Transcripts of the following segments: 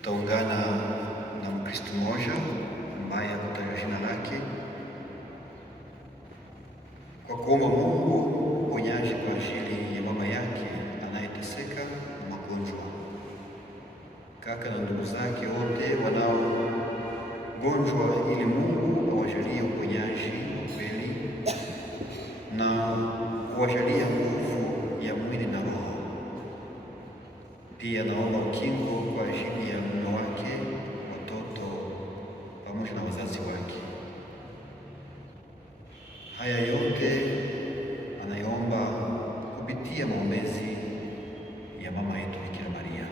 tutaungana na Mkristo mmoja ambaye hakutajwa jina lake kwa kuomba Mungu uponyaji kwa ajili ya mama yake anayeteseka na magonjwa. Kaka na ndugu zake wote wanaogonjwa, ili Mungu awajalie uponyaji kweli na kuwajalia nguvu ya mwili na roho. Pia naomba ukingo kwa ajili ya mume wake, watoto pamoja na wazazi wake. Haya yote anayeomba kupitia maombezi ya mama yetu Bikira Maria.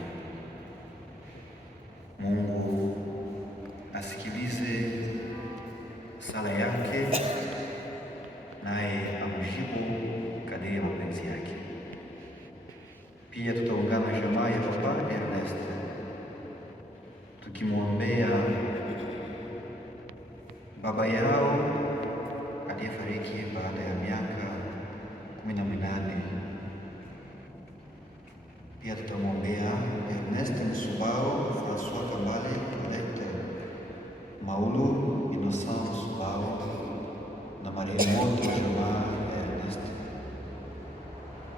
Mungu asikilize sala yake, naye amjibu kadiri ya mapenzi yake. Pia tutaungana na jamaa ya Papa Ernest tukimwombea baba yao aliyefariki baada ya miaka 18. Pia tutamwombea Ernest Msubao, François Kambale, Colette Maulu, Innocent Msubao na marehemu wote wa jamaa ya Ernest.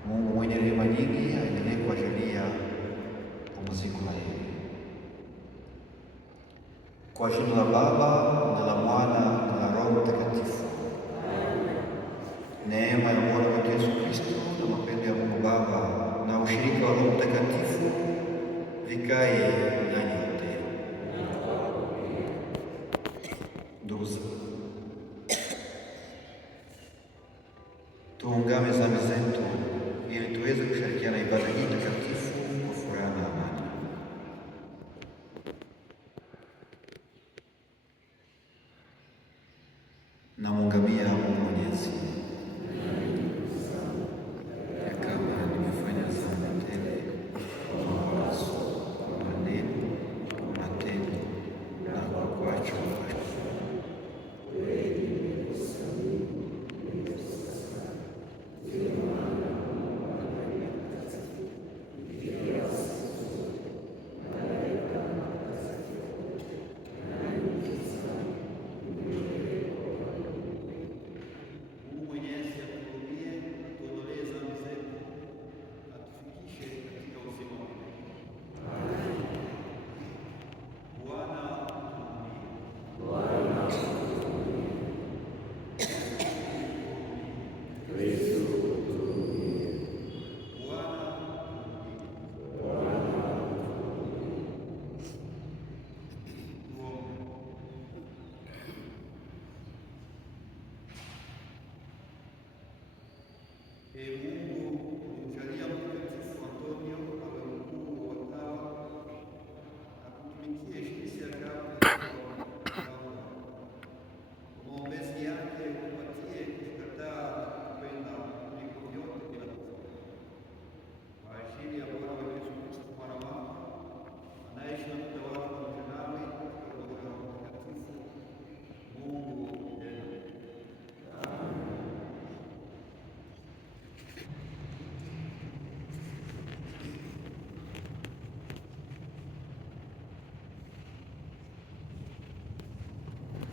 Mungu mwenye rehema nyingi aendelee kuwajalia pumziko la heri. Kwa jina la Baba na la Mwana na la Roho Mtakatifu. Neema ya Bwana wetu Yesu Kristo na mapendo ya Mungu Baba na ushirika wa Roho Mtakatifu vikae nanyi wote. Ndugu zangu, tuungame dhambi zetu ili tuweze kushirikiana ibada hii takatifu kwa furaha na amani. Namuungamia Mungu Mwenyezi ya kama nimefanya dhambi tele kwa mawazo, kwa maneno, kwa matendo na kwa kuacha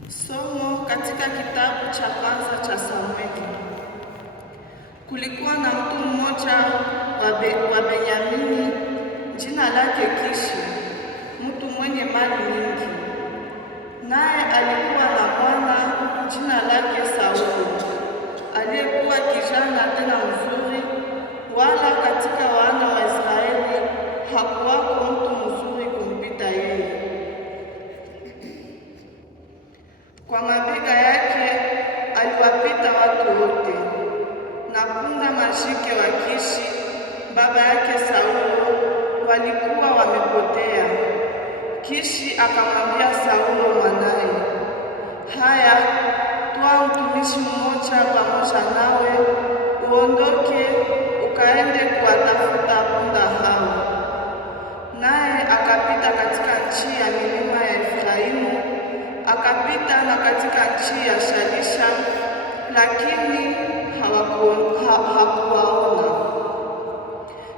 Somo katika kitabu cha kwanza cha Samueli. Kulikuwa na mtu mmoja wa Benyamini, jina lake Kishi, mtu mwenye mali nyingi. Naye alikuwa na mwana jina lake Sauli, aliyekuwa kijana tena mzuri, wala katika wana wa Israeli hakuwako mtu mzuri kumpita yeye. Kwa mabega yake aliwapita watu wote, na punda majike wa Kishi baba yake Saulo walikuwa wamepotea. Kishi akamwambia Saulo mwanaye, haya, toa mtumishi mmoja pamoja nawe, uondoke ukaende kuwatafuta punda hao. Naye akapita katika nchi ya milima ya Efraimu, akapita na katika nchi ya Shalisha, lakini hakuwaona.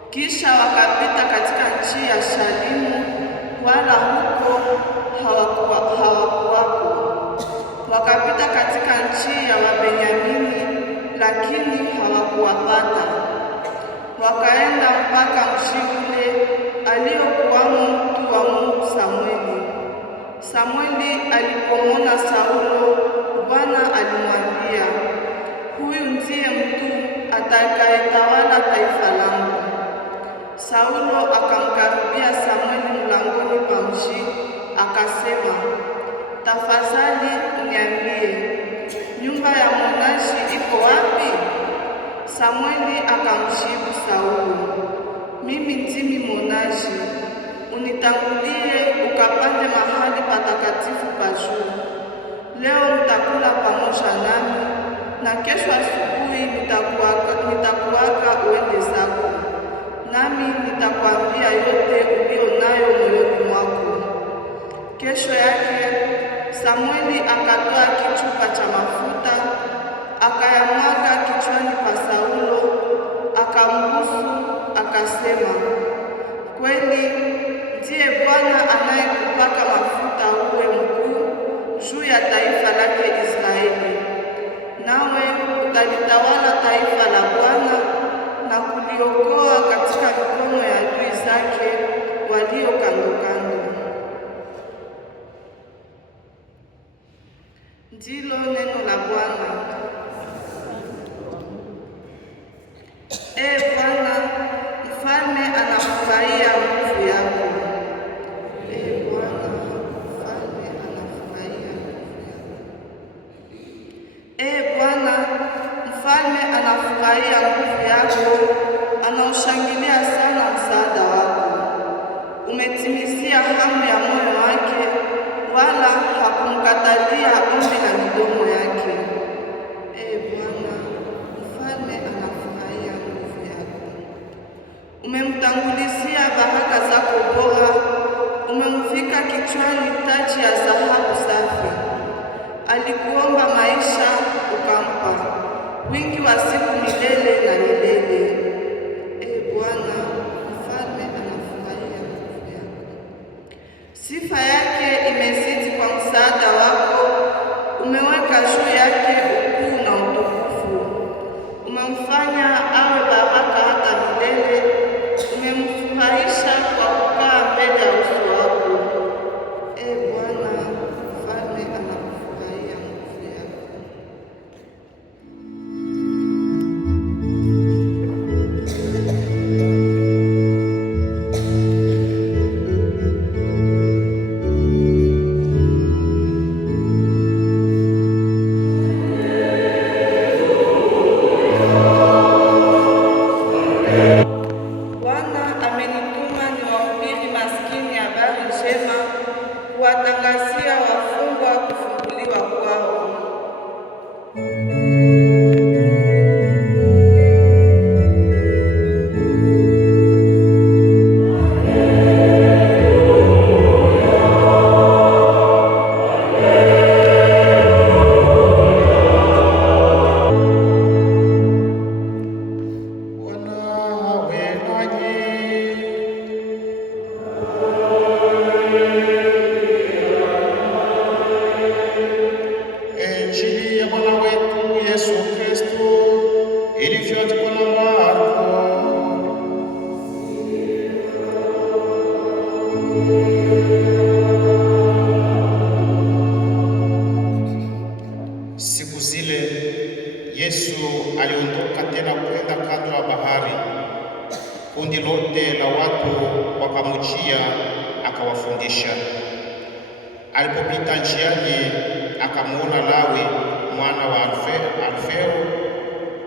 Kisha wakapita katika nchi ya Shalimu, wala kuwapata. Wakaenda mpaka mji ule aliokuwamo mtu wa Mungu Samweli. Samweli alipomwona Saulo, Bwana alimwambia, huyu ndiye mtu atakayetawala taifa langu. Saulo akamkaribia Samweli mlangoni pa mji, akasema, tafadhali niambie, nyumba ya mwonaji iko wapi? Samweli akamjibu Saulo, mimi ndimi mwonaji. Unitangulie ukapande mahali patakatifu pa juu. Leo mtakula pamoja nami, na kesho asubuhi nitakuaga uende zako, nami nitakwambia yote ulio nayo moyoni mwako. Kesho yake Samweli akatoa kichupa cha mafuta, akayamwaga kichwani pa Saulo, akambusu, akasema, kweli ndiye Bwana anayekupaka mafuta uwe mkuu juu ya taifa lake Israeli, nawe utalitawala taifa la Bwana na kuliokoa katika mikono ya adui zake walio kando kando. Ndilo neno la Bwana. Bwana, mfalme anafurahia nguvu yako. Bwana, mfalme anafurahia nguvu yako. Bwana, mfalme anafurahia nguvu yako, anaushangilia sana msaada wako. Umetimizia hamu ya moyo wake, wala hakumkatalia ombi la midomo yake. Bwana, mfalme anafurahia nguvu yako. Umemtangulizia baraka zako bora, umemvika kichwani taji ya dhahabu safi. Alikuomba maisha, ukampa wingi wa siku milele na milele. Bwana, mfalme anafurahia nguvu yako. Sifa yake imezidi kwa msaada wako, umeweka juu yake ukuu na utukufu. Umemfanya awe baraka hata milele, umemfurahisha kwa kukaa mbele ya uso wako. Bwana, mfalme anafurahia nguvu yako. Kuwatangazia wafungwa kufunguliwa kwao. Siku zile Yesu aliondoka tena kwenda kando ya bahari. Kundi lote la watu wakamjia, akawafundisha. Alipopita njiani, akamwona Lawi mwana wa Alfeo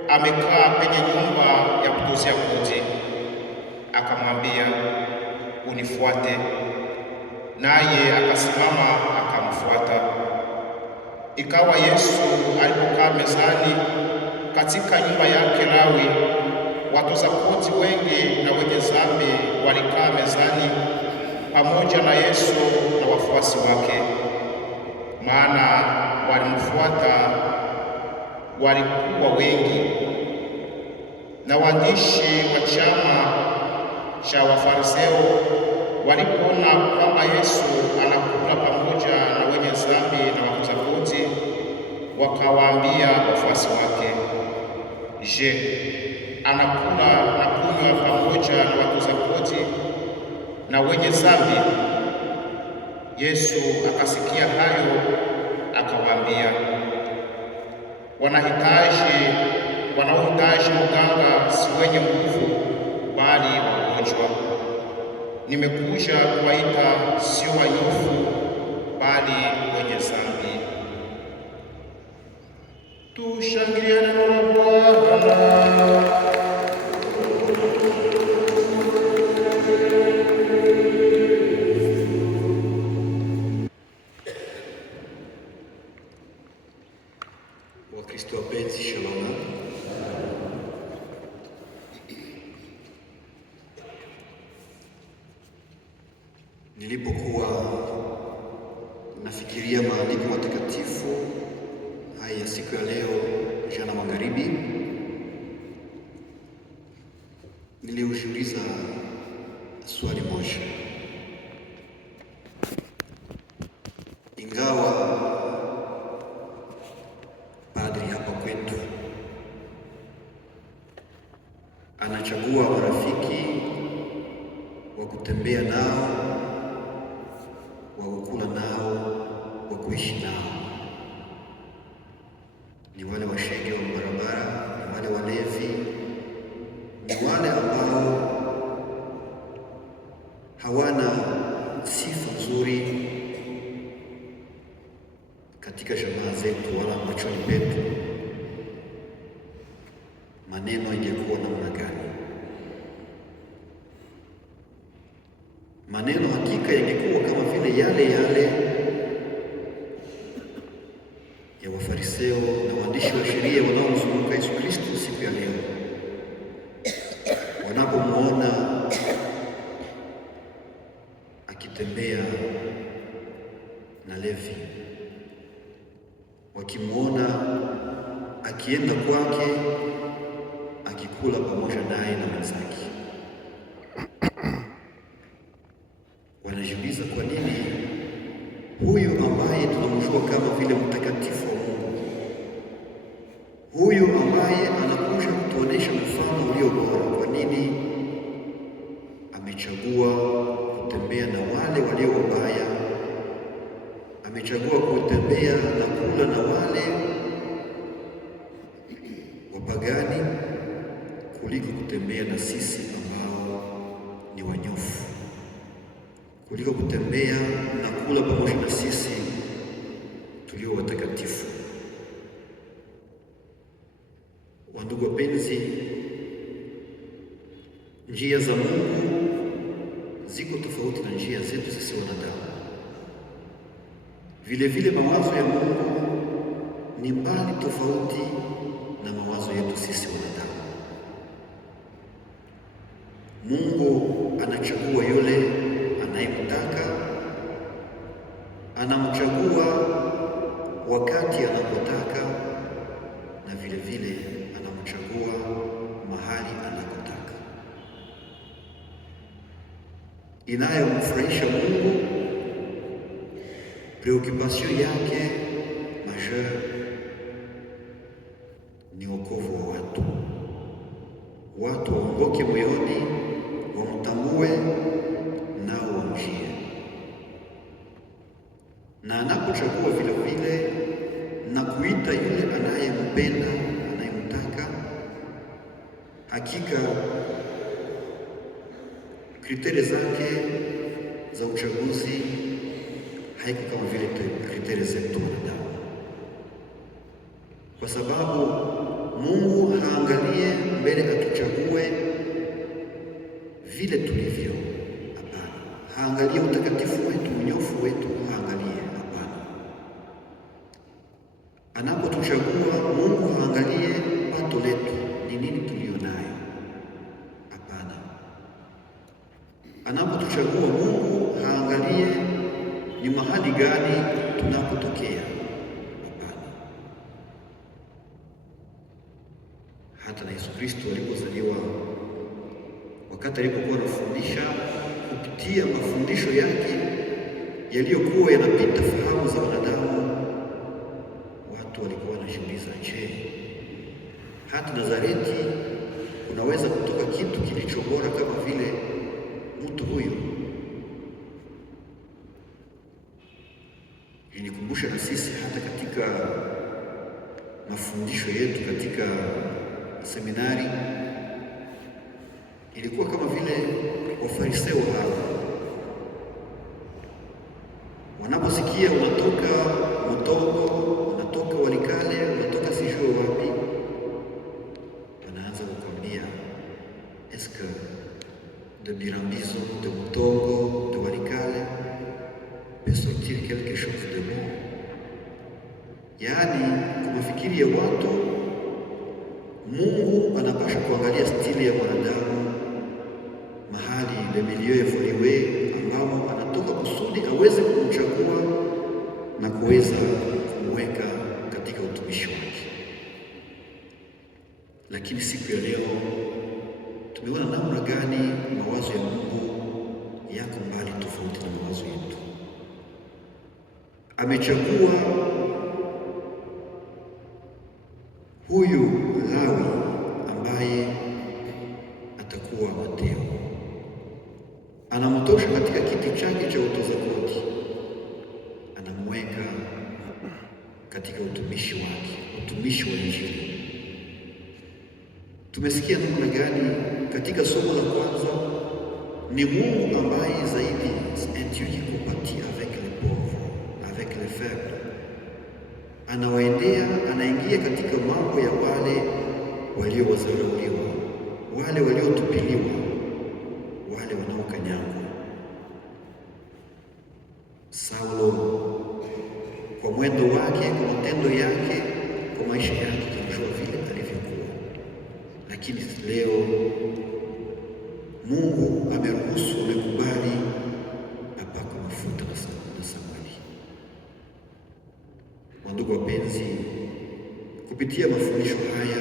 amekaa penye nyumba ya kutozea kodi. Akamwambia, unifuate. Naye akasimama akamfuata. Ikawa Yesu alipokaa mezani katika nyumba yake Lawi, watoza kodi wengi na wenye dhambi walikaa mezani pamoja na Yesu na wafuasi wake, maana walimfuata walikuwa wengi. Na waandishi wa chama cha Wafariseo walipoona kwamba Yesu anakula pamoja na wenye dhambi na watoza kodi, wakawaambia wafuasi wake, Je, anakula na kunywa pamoja na watoza kodi na wenye dhambi? Yesu akasikia hayo, akawaambia, wanaohitaji mganga si wenye nguvu, bali wagonjwa. Nimekuja kuwaita sio wanyofu, bali wenye dhambi. Tushangilie neno la Bwana. Wakristo wapenzi, shalom. Nilipokuwa nafikiria maandiko matakatifu haya ya siku ya leo, jana magharibi, niliujiuliza swali moja. Ingawa padri hapa kwetu anachagua marafiki wa kutembea nao, wa kukula nao, wa kuishi nao, ni wale washege wa barabara, ni wale walevi, ni wale ambao hawana sifa nzuri katika jamaa zetu wala machoni petu. Maneno ingekuwa namna gani? Maneno hakika yangekuwa kama vile yale yale ya Wafariseo na waandishi wa sheria wanaomzunguka Yesu Kristo siku ya leo, wanapomwona akitembea na Levi, wakimwona akienda kwake akikula pamoja naye na wenzake. Wanajiuliza, kwa nini huyu ambaye tunamjua kama vile mtakatifu wa Mungu, huyu ambaye anakuja kutuonesha mfano ulio bora, kwa nini amechagua kutembea na wale walio wabaya? Amechagua kutembea na kula na wale wapagani kuliko kutembea na sisi ambao ni wanyofu, kuliko kutembea na kula pamoja na sisi tulio watakatifu. Wandugu wapenzi, njia za Mungu ziko tofauti na njia zetu sisi wanadamu. Vile vile mawazo ya Mungu ni mbali tofauti na mawazo yetu sisi wanadamu. Mungu anachagua yule anayemtaka, anamchagua wakati anapotaka, na vile vile anamchagua mahali anapotaka. Inayomfurahisha Mungu, preoccupation yake majeure ni wokovu wa watu. Watu waongoke moyoni, wamtambue nao wamjie. Na anapochagua vile vile na kuita yule anayempenda, anayemtaka, hakika kriteri zake za uchaguzi haiko kama vile kriteri zetu wanadamu, kwa sababu Mungu haangalie mbele atuchague vile tulivyo. Hapana, haangalie utakatifu wetu, unyofu wetu, haangalie. Hapana, anapotuchagua Mungu haangalie pato letu, ni nini tulio nayo. Hapana, anapotuchagua Mungu haangalie ni mahali gani tunapotokea. Hapana, hata na Yesu Kristo alipozaliwa, wakati alipokuwa anafundisha, kupitia mafundisho yake yaliyokuwa yanapita fahamu za wanadamu, watu walikuwa wanajiuliza, je, hata Nazareti kunaweza kutoka kitu kilicho bora kama vile mtu huyu. Inikumbusha na sisi hata katika mafundisho yetu katika seminari, ilikuwa kama vile Wafarisayo hao wanaposikia unatoka Mutogo, unatoka Walikale, unatoka sijui wapi, wanaanza kukwambia est-ce que de Birambizo, de Mutogo, de Walikale peut sortir quelque chose de bon. Yaani kwa mafikiri ya watu, Mungu anapasha kuangalia stili ya mwanadamu, mahali le milieu evolué ambao anatoka kusudi aweze kumchagua na kuweza kumweka katika utumishi wake. Lakini siku ya leo tumeona namna gani mawazo ya Mungu yako mbali tofauti na mawazo yetu. Amechagua huyu Lawi ambaye atakuwa Mateo, anamtosha katika kiti chake cha utoza kodi, anamweka katika utumishi wake, utumishi wa Injili. Tumesikia namna gani katika somo la kwanza, ni Mungu ambaye zaidi est Dieu qui compatit avec les pauvres, avec les faibles. Anawaendea, anaingia katika mambo ya wale waliowazarauliwa, wale waliotupiliwa, wale wanaokanyangwa. Saulo kwa mwendo wake, kwa matendo yake, kwa maisha yake, tunajua vile alivyokuwa. Lakini leo Mungu ameruhusu, amekubali apakwe mafuta na Samweli. Wandugu wapenzi, kupitia mafundisho haya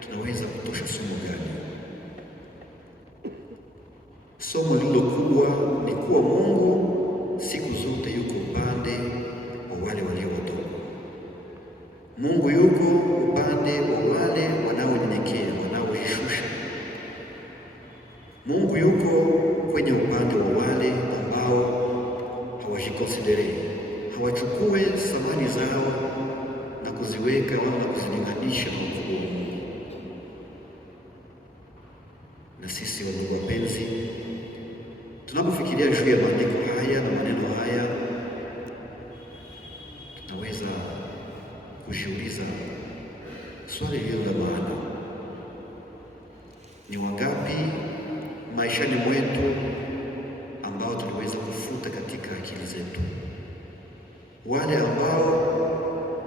tunaweza kutosha somo gani? Somo lilo kubwa ni kuwa Mungu siku zote yuko upande wa wale walio wadogo. Mungu yuko upande wa wale wanaonyenyekea, wanaojishusha. Mungu yuko kwenye upande wa wale ambao hawajikonsidere, hawachukue thamani zao na kuziweka wala kuzilinganisha na ukubwa wa Mungu. Na sisi wandugu wapenzi, tunapofikiria juu ya maandiko haya na maneno haya, tunaweza kujiuliza swali hilo la maana: ni wangapi maishani mwetu ambao tuliweza kufuta katika akili zetu, wale ambao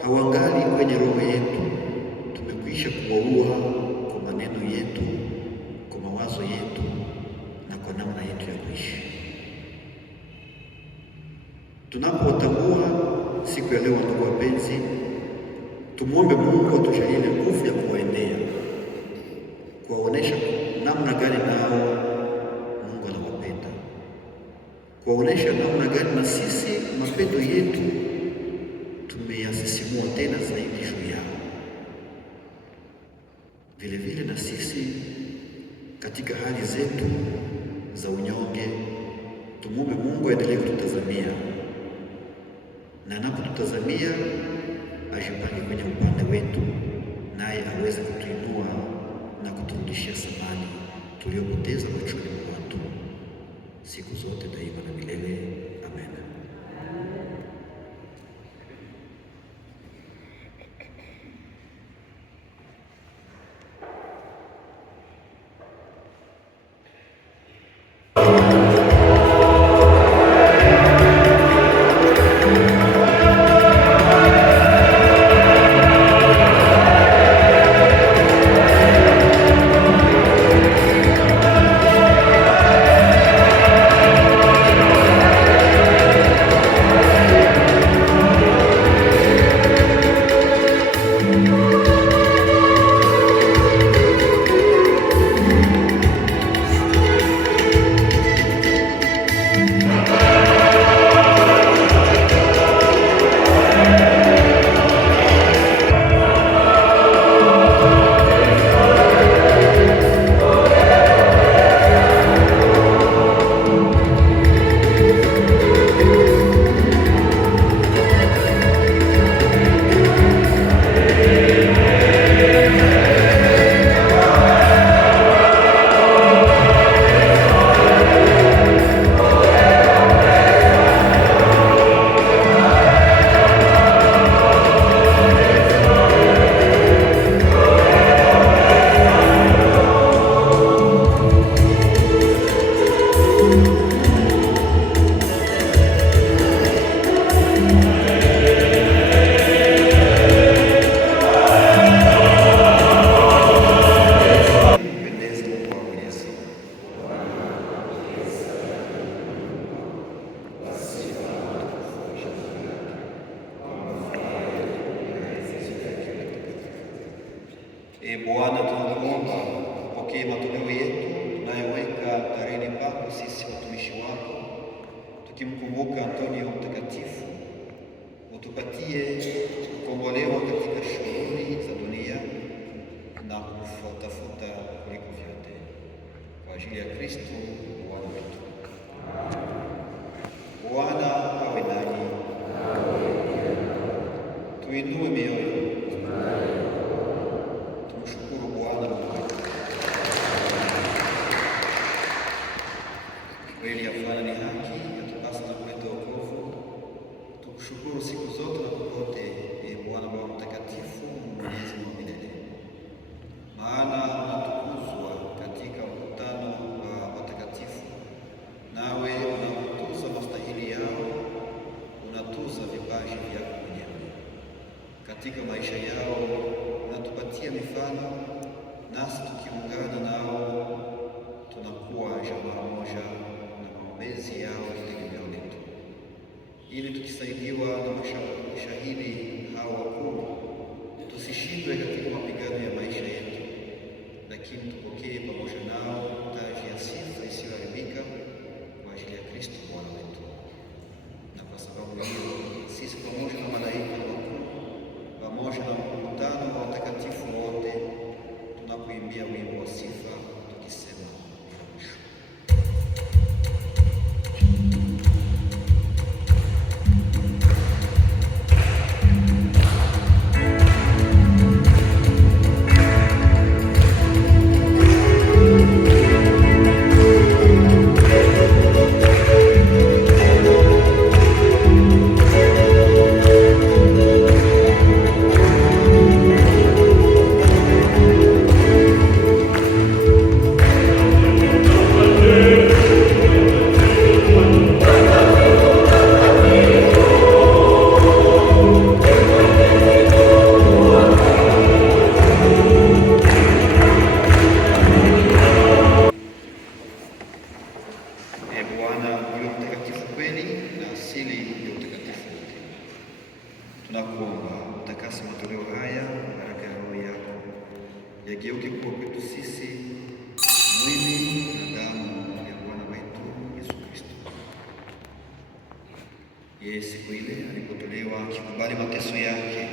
hawangali kwenye roho yetu, tumekwisha kuwaua kwa maneno yetu, kwa mawazo yetu na kwa namna yetu ya kuishi. Tunapotambua siku ya leo, ndugu wapenzi, tumwombe Mungu atujalie nguvu ya kuwaendea, kuwaonesha namna gani nao Mungu anawapenda, kuwaonesha namna gani na sisi mapendo yetu tumeyasisimua tena zaidi juu yao. Vile vile na sisi katika hali zetu za unyonge, tumwombe Mungu aendelee kututazamia, na anapotutazamia ajipange kwenye upande wetu, naye aweze kutuinua na kuturudishia thamani tuliyopoteza machoni mwa watu siku zote daima na milele. Amen. Bwana, tunakuomba upokee matoleo yetu tunayoweka dareni pako sisi watumishi wako, tukimkumbuka Antonio Mtakatifu. Utupatie kukombolewa katika shughuli za dunia na kufutafuta kuliko vyote, kwa ajili ya Kristo Bwana wetu. Bwana awe nanyi. Tuinue mioyo. Tumshukuru Bwana Mungu wetu. Kweli yafana ni haki, yatupasa na kuleta wokovu. Tukushukuru siku zote na popote, Bwana Baba Mtakatifu, Mwenyezi wa milele, maana unatukuzwa katika mkutano wa watakatifu, nawe unatuza mastahili yao, unatuza vipaji vyako mwenyewe katika maisha yao. Unatupatia mifano, nasi tukiungana nao tunakuwa jamaa moja na maombezi yao tegemeo letu, ili tukisaidiwa na mashahidi hao wakuu tusishindwe katika mapigano ya maisha yetu, lakini tupokee pamoja nao taji ya sifa isiyoharibika kwa ajili ya Kristo Bwana wetu. Na kwa sababu hiyo sisi pamoja na malaika wakuu pamoja na mkutano wa watakatifu wote tunakuimbia wimbo wa sifa tukisema bila mwisho. Bwana ndiyo mtakatifu kweli na asili ya utakatifu wote. Tunakuomba utakase matoleo haya, baraka ya Roho yako yageuke kuwa kwetu sisi mwili na damu ya Bwana wetu Yesu Kristo. Yeye siku ile alipotolewa akikubali mateso yake,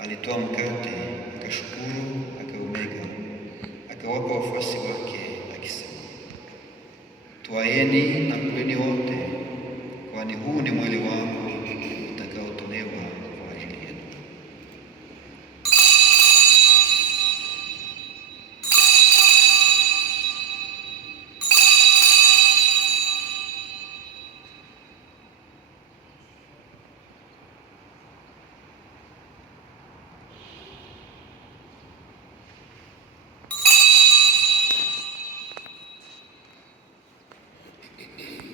alitoa mkate, akashukuru, akaumega, akawapa wafuasi wake akisema, twaeni na kuleni wote, kwani huu ni mwili wangu utakaotolewa kwa ajili yenu.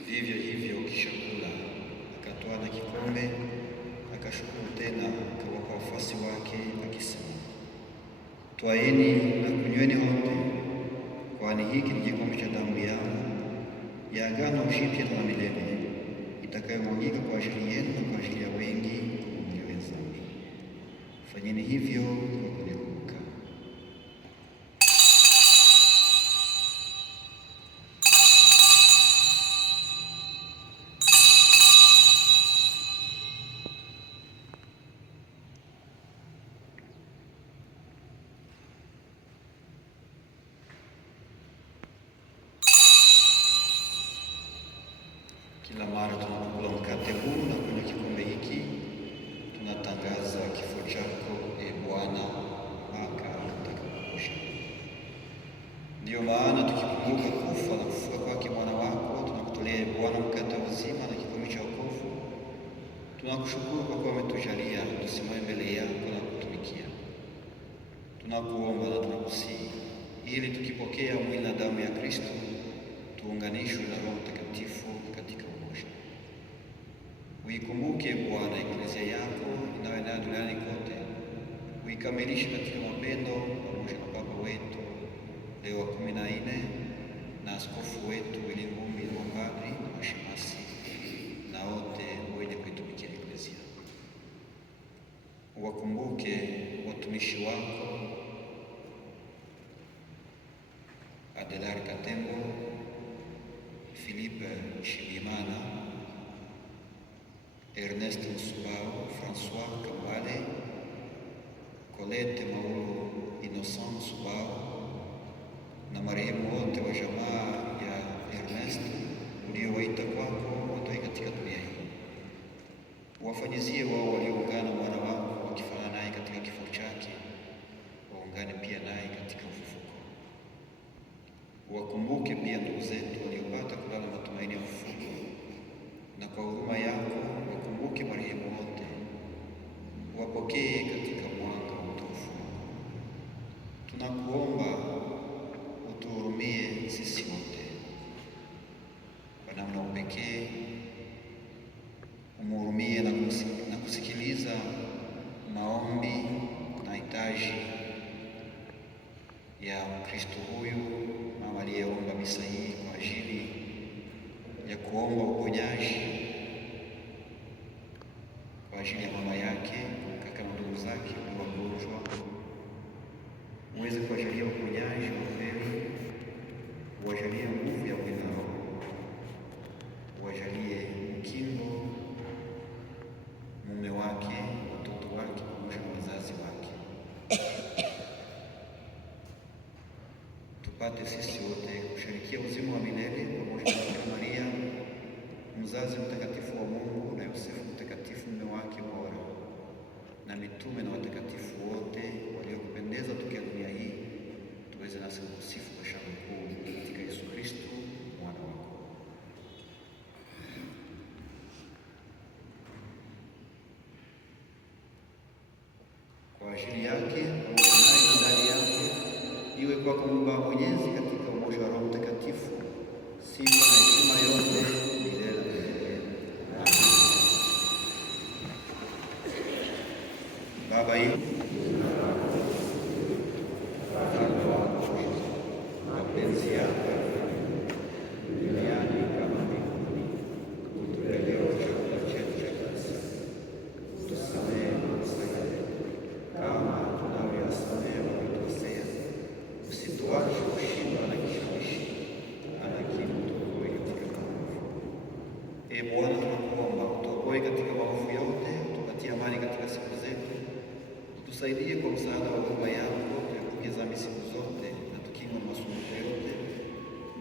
Vivyo hivyo kisha kula, akatwaa na kikombe, akashukuru tena, akawapa wafuasi wake akisema, twaeni na kunyweni wote, kwani hiki ni kikombe cha damu yangu ya agano jipya na milele, itakayomwagika kwa ajili yenu na kwa ajili ya wengi mlio dhambi. Fanyeni hivyo kwa kunikumbuka. Kila mara tunapokula mkate huu na kunywa kikombe hiki, tunatangaza kifo chako, Bwana, mpaka utakapokuja. Ndiyo maana tukikumbuka kufa na kufufuka kwake mwana wako, tunakutolea Bwana mkate wa uzima na kikombe cha wokovu. Tunakushukuru kwa kuwa umetujalia tusimame mbele yako na kutumikia. Tunakuomba na tunakusihi, ili tukipokea mwili na damu ya Kristo tuunganishwe na Roho Mtakatifu katika umoja. Uikumbuke Bwana eklezia yako inayoenea duniani kote, uikamilishe katika mapendo, pamoja na Papa wetu Leo wa 14 na askofu wetu Wilingumi na mapadri na mashemasi na wote wenye kuitumikia eklezia. Uwakumbuke watumishi wako Adelar Katembo, Philippe Shibimana, Ernest Nsubao, François Kambale, Colette Maulu, Innocent Nsubao na marehemu wote wa jamaa ya Ernest uliowaita kwako watoe katika dunia hii. Wafanyizie wao walioungana mwana wako wakifanana naye katika kifo chake, waungane pia naye katika ufufuko. Wakumbuke pia ndugu zetu waliopata kulala matumaini ya ufufuko, na kwa huruma yako wakumbuke marehemu wote, wapokee katika mwanga wa utukufu. Tunakuomba utuhurumie sisi wote, kwa namna upekee umhurumie na kusikiliza maombi na hitaji ya Kristo huyu mama aliyeomba misa hii kwa ajili ya kuomba uponyaji kwa ajili ya mama yake, kaka na ndugu zake walio wagonjwa. Uweze kuwajalia uponyaji wa kweli, uwajalie nguvu ya kwenda roho, uwajalie mkingo mume wake, watoto wake pamoja na wazazi wake. Tupate sisi wote kushirikia uzima wa milele pamoja na Bikira Maria mzazi mtakatifu wa Mungu, na Yosefu mtakatifu mume wake bora, na mitume na watakatifu wote waliokupendeza tokea dunia hii, tuweze nasi kusifu kwa shangwe kuu katika Yesu Kristo mwana wako. Kwa ajili yake pamoja naye na ndani yake iwe kwako Mungu Baba Mwenyezi, katika umoja wa Roho Mtakatifu, sifa na heshima yote milele na milele. Baba yetu mapenzi yako duniani kama mbinguni, utupe leo chakula chetu cha kila siku. Utusamehe makosa yetu kama tunavyowasamehe waliotukosea, usituache kushindwa na kishawishi, lakini utuokoe katika maovu. Ee Bwana, tunakuomba utuokoe katika maovu yote, tupatie amani katika siku zetu, tusaidie kwa msaada wa huruma yako, tuepuke dhambi siku zote na tukingwe na masumbuko yote,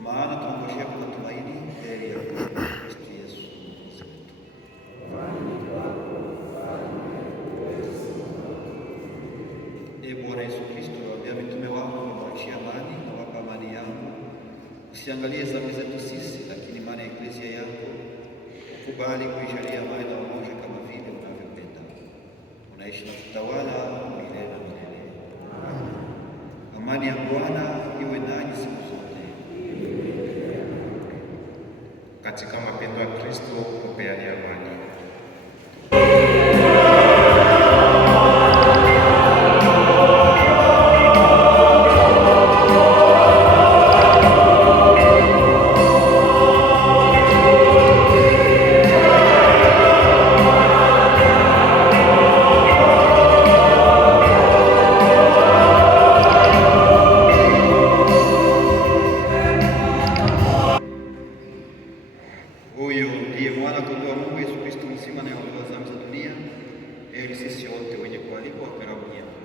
maana tunangojea kwa tumaini heri ya Kristo Yesu Mwokozi wetu. Ee Bwana Yesu Kristo, waambia mitume wako, nawaachia amani, nawapa amani yangu. Usiangalie dhambi zetu sisi, lakini imani ya Eklesia yako ukubali kuijalia amani na umoja kama vile unavyopenda. Unaishi na kutawala milele na milele. Amani ya Bwana iwe nanyi siku zote. Katika mapendo ya Kristo mpeane amani. Huyu ndiye mwana kondoo wa Mungu, Yesu Kristo mzima anayeondoa dhambi za dunia. Heri sisi wote wenye kualikwa karamu yako.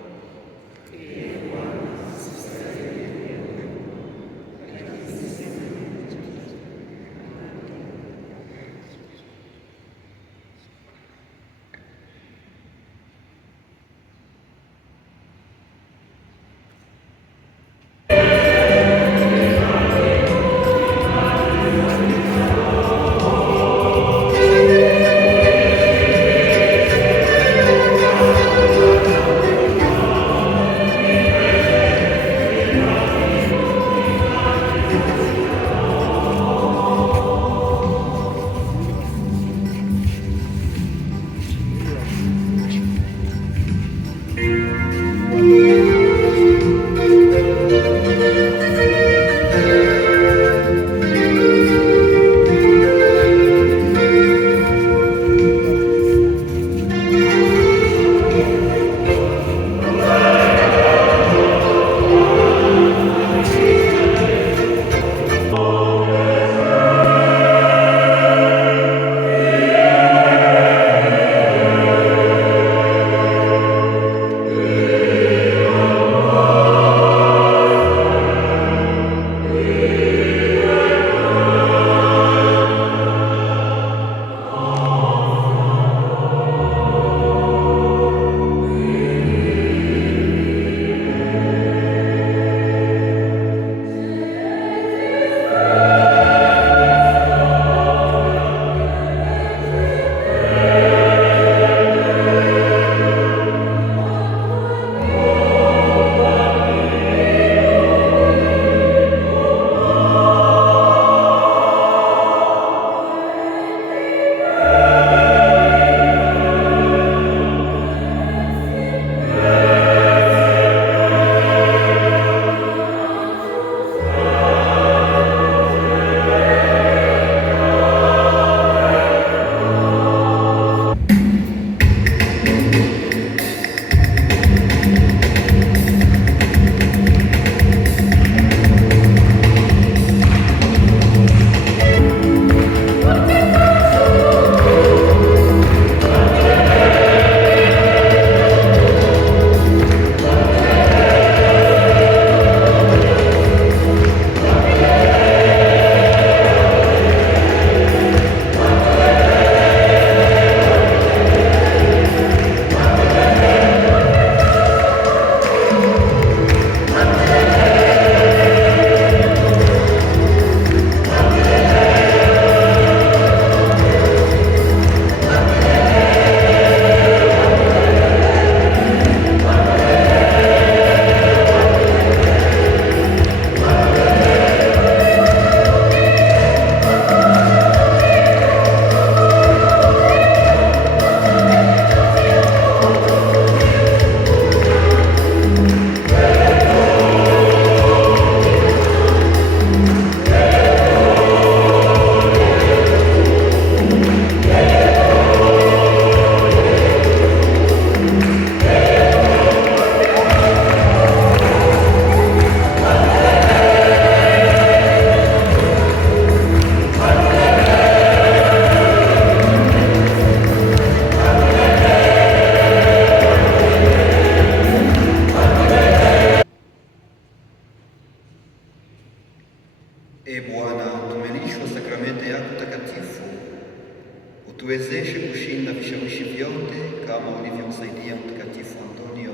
utuwezeshe kushinda vishawishi vyote kama ulivyomsaidia Mtakatifu Antonio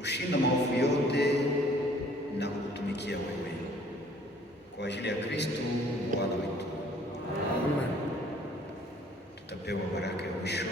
kushinda maovu yote na kukutumikia wewe. Kwa ajili ya Kristo Bwana wetu. Amen. Tutapewa baraka ya mwisho.